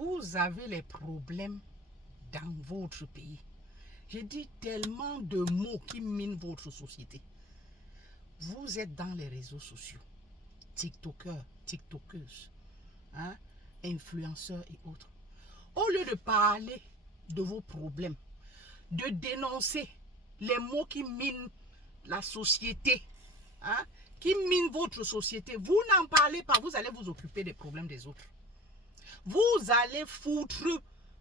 vous avez les problèmes dans votre pays. J'ai dit tellement de mots qui minent votre société. Vous êtes dans les réseaux sociaux, TikTokers, TikTokeuses, hein, influenceurs et autres. Au lieu de parler de vos problèmes, de dénoncer les mots qui minent la société, hein, qui minent votre société, vous n'en parlez pas, vous allez vous occuper des problèmes des autres. Vous allez foutre,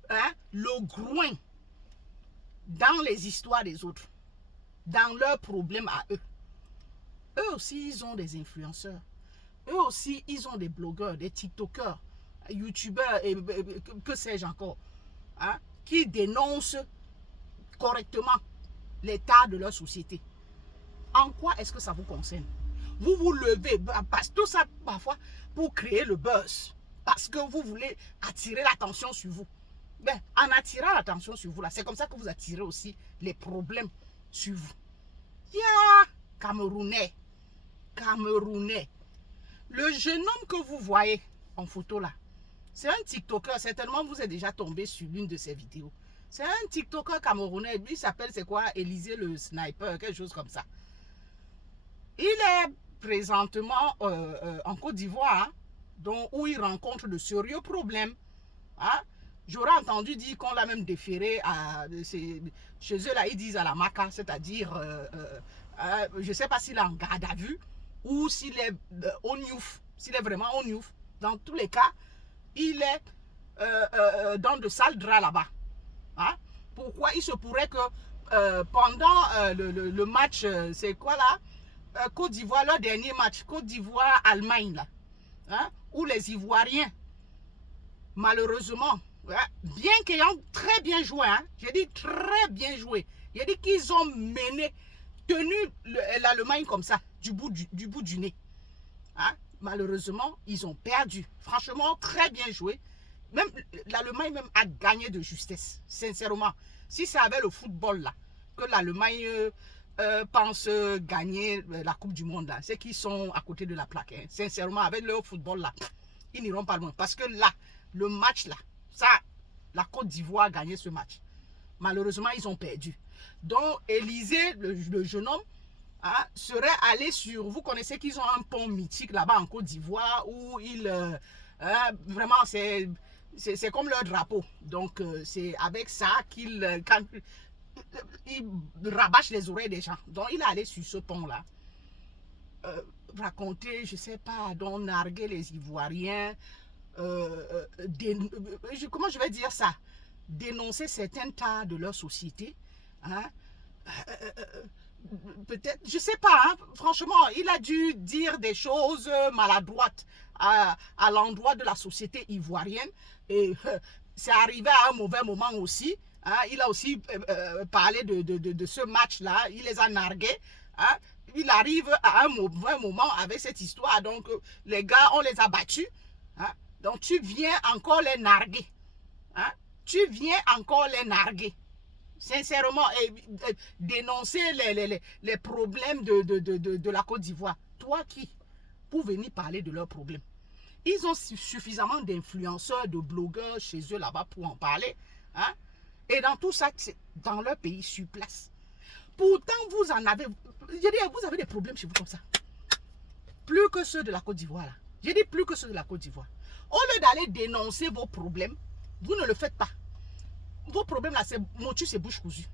hein, le groin dans les histoires des autres, dans leurs problèmes à eux. Eux aussi, ils ont des influenceurs. Eux aussi, ils ont des blogueurs, des TikTokers, YouTubeurs, et que sais-je encore, hein, qui dénoncent correctement l'état de leur société. En quoi est-ce que ça vous concerne? Vous vous levez, parce que tout ça, parfois, pour créer le buzz, parce que vous voulez attirer l'attention sur vous. Ben, en attirant l'attention sur vous, là, c'est comme ça que vous attirez aussi les problèmes sur vous. Camerounais. Le jeune homme que vous voyez en photo là, c'est un TikToker. Certainement, vous êtes déjà tombé sur l'une de ses vidéos. C'est un TikToker camerounais. Lui, il s'appelle, c'est quoi? Élisée le Sniper, quelque chose comme ça. Il est présentement en Côte d'Ivoire, hein, où il rencontre de sérieux problèmes. Hein. J'aurais entendu dire qu'on l'a même déféré chez eux, là, ils disent à la MACA, c'est-à-dire, je ne sais pas s'il est en garde à vue ou s'il est au Niouf, s'il est vraiment au Niouf. Dans tous les cas, il est dans de sales draps là-bas. Hein? Pourquoi? Il se pourrait que pendant le match, c'est quoi là? Côte d'Ivoire, leur dernier match, Côte d'Ivoire-Allemagne, là, hein? Où les Ivoiriens, malheureusement, bien qu'ayant très bien joué, hein, j'ai dit très bien joué, j'ai dit qu'ils ont mené, tenu l'Allemagne comme ça, du bout du nez. Hein? Malheureusement, ils ont perdu. Franchement, très bien joué. Même l'Allemagne même a gagné de justesse, sincèrement. Si c'est avec le football là, que l'Allemagne pense gagner la Coupe du Monde, c'est qu'ils sont à côté de la plaque. Hein. Sincèrement, avec leur football là, ils n'iront pas loin. Parce que là, le match là, ça, la Côte d'Ivoire a gagné ce match. Malheureusement, ils ont perdu. Donc, Élisée, le jeune homme, hein, serait allé sur... Vous connaissez qu'ils ont un pont mythique là-bas en Côte d'Ivoire où ils... vraiment, c'est comme leur drapeau. Donc, c'est avec ça qu'ils rabâchent les oreilles des gens. Donc, il est allé sur ce pont-là. Raconter, je ne sais pas, donc narguer les Ivoiriens. Comment je vais dire ça? Dénoncer certains tas de leur société. Hein? Peut-être, je ne sais pas, hein? Franchement, il a dû dire des choses maladroites à l'endroit de la société ivoirienne. Et c'est arrivé à un mauvais moment aussi. Hein? Il a aussi parlé de ce match-là. Il les a nargués. Hein? Il arrive à un mauvais moment avec cette histoire. Donc, les gars, on les a battus. Hein? Donc, tu viens encore les narguer. Hein? Tu viens encore les narguer. Sincèrement, dénoncer les problèmes de la Côte d'Ivoire. Toi qui, pour venir parler de leurs problèmes. Ils ont suffisamment d'influenceurs, de blogueurs chez eux là-bas pour en parler. Hein? Et dans tout ça, c'est dans leur pays sur place. Pourtant, vous en avez... J'ai dit, vous avez des problèmes chez vous comme ça. Plus que ceux de la Côte d'Ivoire là. J'ai dit plus que ceux de la Côte d'Ivoire. Au lieu d'aller dénoncer vos problèmes, vous ne le faites pas. Vos problèmes là, c'est motus et bouche cousue.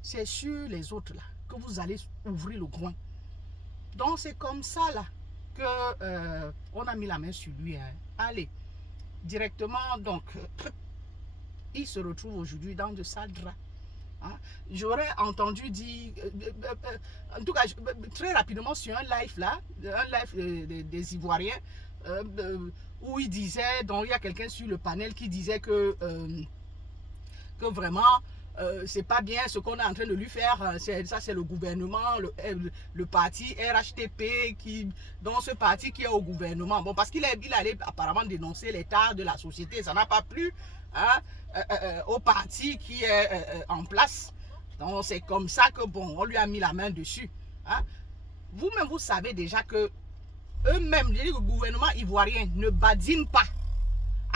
C'est sur les autres là que vous allez ouvrir le groin. Donc c'est comme ça là que on a mis la main sur lui. Hein. Allez, directement donc, il se retrouve aujourd'hui dans de sales draps. Hein. J'aurais entendu dire, en tout cas très rapidement sur un live là, des Ivoiriens, où il disait, donc il y a quelqu'un sur le panel qui disait que vraiment c'est pas bien ce qu'on est en train de lui faire. Ça c'est le gouvernement, le parti RHTP, dans ce parti qui est au gouvernement. Bon, parce qu'il allait apparemment dénoncer l'état de la société, ça n'a pas plu, hein, au parti qui est en place. Donc c'est comme ça que bon, on lui a mis la main dessus. Hein. Vous-même vous savez déjà que eux-mêmes, le gouvernement ivoirien ne badine pas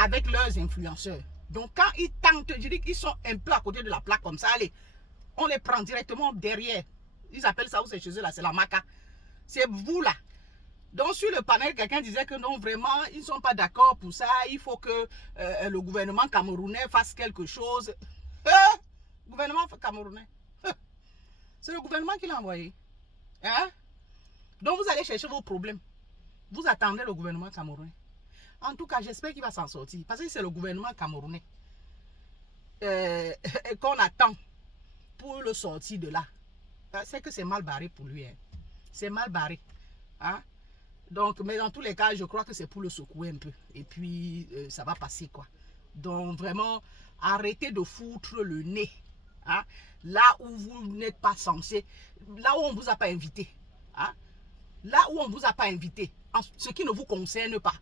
avec leurs influenceurs. Donc, quand ils tentent, je dis qu'ils sont un peu à côté de la plaque comme ça, allez, on les prend directement derrière. Ils appellent ça, où c'est chez eux là, c'est la maca. C'est vous là. Donc, sur le panel, quelqu'un disait que non, vraiment, ils ne sont pas d'accord pour ça. Il faut que le gouvernement camerounais fasse quelque chose. Gouvernement camerounais. C'est le gouvernement qui l'a envoyé. Hein? Donc, vous allez chercher vos problèmes. Vous attendez le gouvernement camerounais. En tout cas, j'espère qu'il va s'en sortir. Parce que c'est le gouvernement camerounais qu'on attend pour le sortir de là. C'est que c'est mal barré pour lui. Hein. C'est mal barré. Hein? Donc, mais dans tous les cas, je crois que c'est pour le secouer un peu. Et puis, ça va passer, quoi. Donc, vraiment, arrêtez de foutre le nez. Hein? Là où vous n'êtes pas censé. Là où on ne vous a pas invité. Hein? Là où on ne vous a pas invité. Ce qui ne vous concerne pas.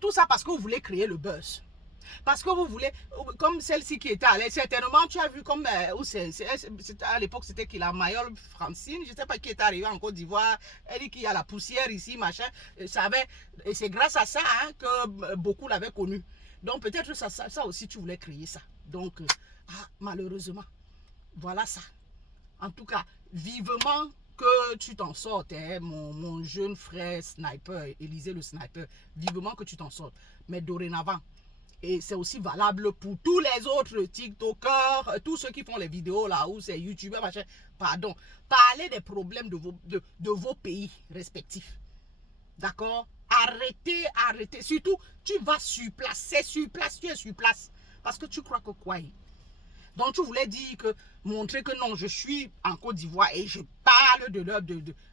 Tout ça parce que vous voulez créer le buzz. Parce que vous voulez, comme celle-ci qui était à l'aise, certainement tu as vu comme, à l'époque c'était qui la Mayol Francine, je ne sais pas qui est arrivé en Côte d'Ivoire, elle dit qu'il y a la poussière ici, machin, et c'est grâce à ça hein, que beaucoup l'avaient connu. Donc peut-être ça aussi tu voulais créer ça. Donc, malheureusement, voilà ça. En tout cas, vivement que tu t'en sortes, hein, mon jeune frère sniper, Élisée le sniper, vivement que tu t'en sortes. Mais dorénavant, et c'est aussi valable pour tous les autres TikTokers, tous ceux qui font les vidéos là où c'est YouTubeur, machin. Pardon. Parlez des problèmes de vos pays respectifs. D'accord? Arrêtez. Surtout, tu vas sur place. C'est sur place, tu es sur place. Parce que tu crois que quoi? Donc, tu voulais dire que, montrer que non, je suis en Côte d'Ivoire et je parle de leur,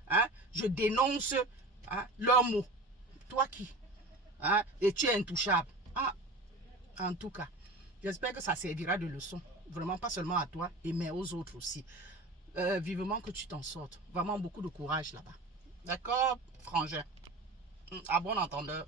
hein, je dénonce hein, leurs mots. Toi qui? Hein, et tu es intouchable. En tout cas, j'espère que ça servira de leçon. Vraiment, pas seulement à toi, mais aux autres aussi. Vivement que tu t'en sortes. Vraiment beaucoup de courage là-bas. D'accord, frangin? À bon entendeur.